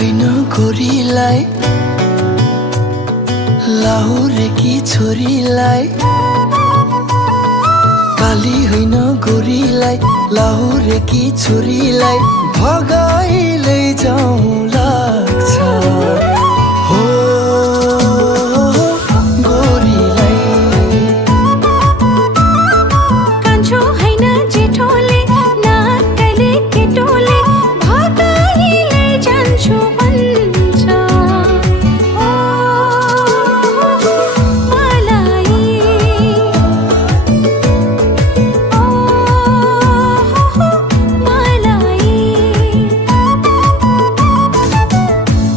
होइन गोरीलाई लाहुरेकी छोरीलाई काली होइन गोरीलाई लाहुरेकी छोरीलाई भगाई लैजाउँ लाग्छ हो गोरीलाई कान्छो होइन जेठोले नाकले केटोले भगाई लैजान्छु भन्छ ओ मलाई ओ मलाई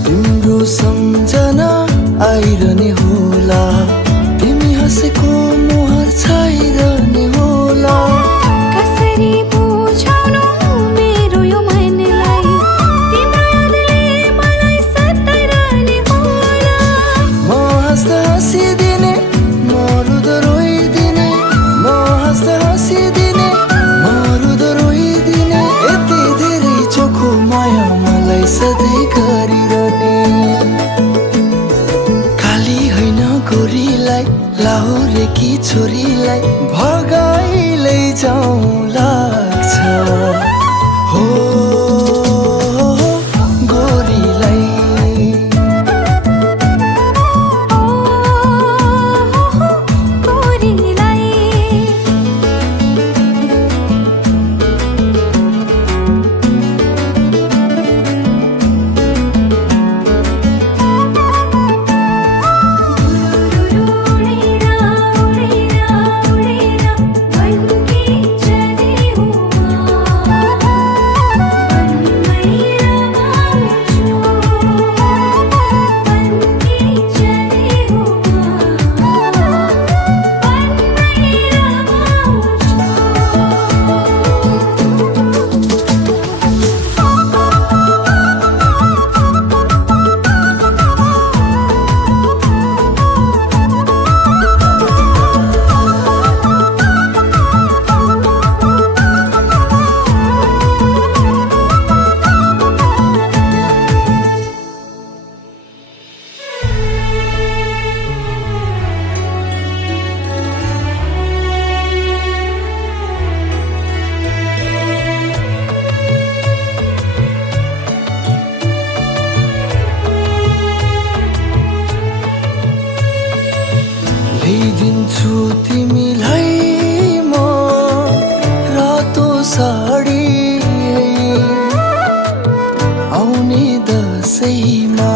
तिम्रो सम्झना आइरहने होला तिमी हाँसेको मुहार छाइरहने होला कसरी बुझाउनु मेरो यो मनलाई तिम्रो यादले मलाई सताइरहने होला म हाँस्दा हाँसिदिने म रुँदा रोइदिने म हाँस्दा हाँसिदिने म रुँदा रोइदिने यति धेरै चोखो माया मलाई सधैँ गरिरहने काली होइन गोरीलाई लाहुरेकी छोरीलाई भगाई लैजाउँ लाग्छ हो गोरीलाई ओ गोरीलाई उडेरा उडेरा उडेरा बनके चले हुआ बनमै रमाउँछु बनके चले हुआ बनमै ल्याइदिन्छु तिमीलाई म रातो साडी आउने दसैँमा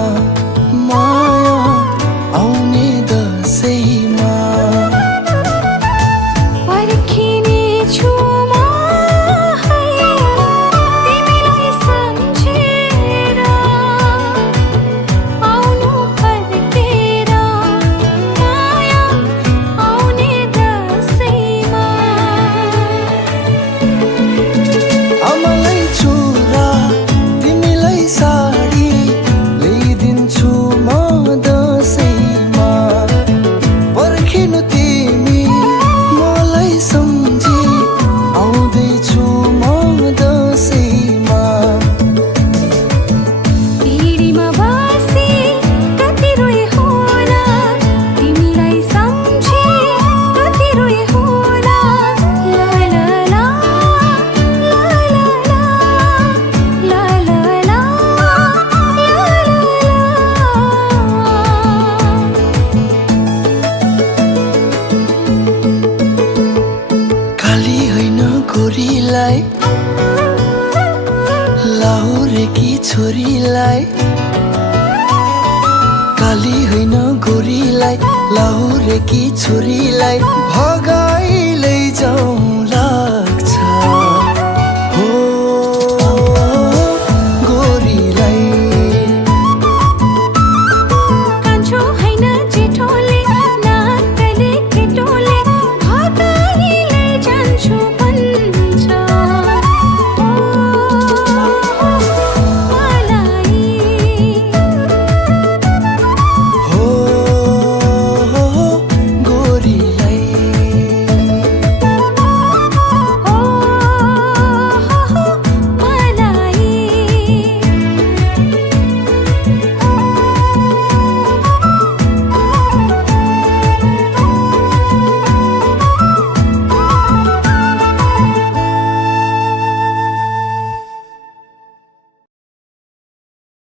माया आउने दसैँमा पर्खिने छु म है तिमीलाई सम्झेर आउनु फर्केर माया आउने दसैँमा आमालाई छोरा तिमीलाई साडी ल्याइदिन्छु म दसैँमा पर्खिनु तिमी मलाई सम्झी आउँदैछु म दसैँमा पिँढीमा बसी कति रोए होला तिमीलाई सम्झे कति रोए होला ला ला ला ला ला ला ला ला काली होइन गोरीलाई लाहुरेकी छोरीलाई काली होइन गोरीलाई लाहुरेकी छोरीलाई भगा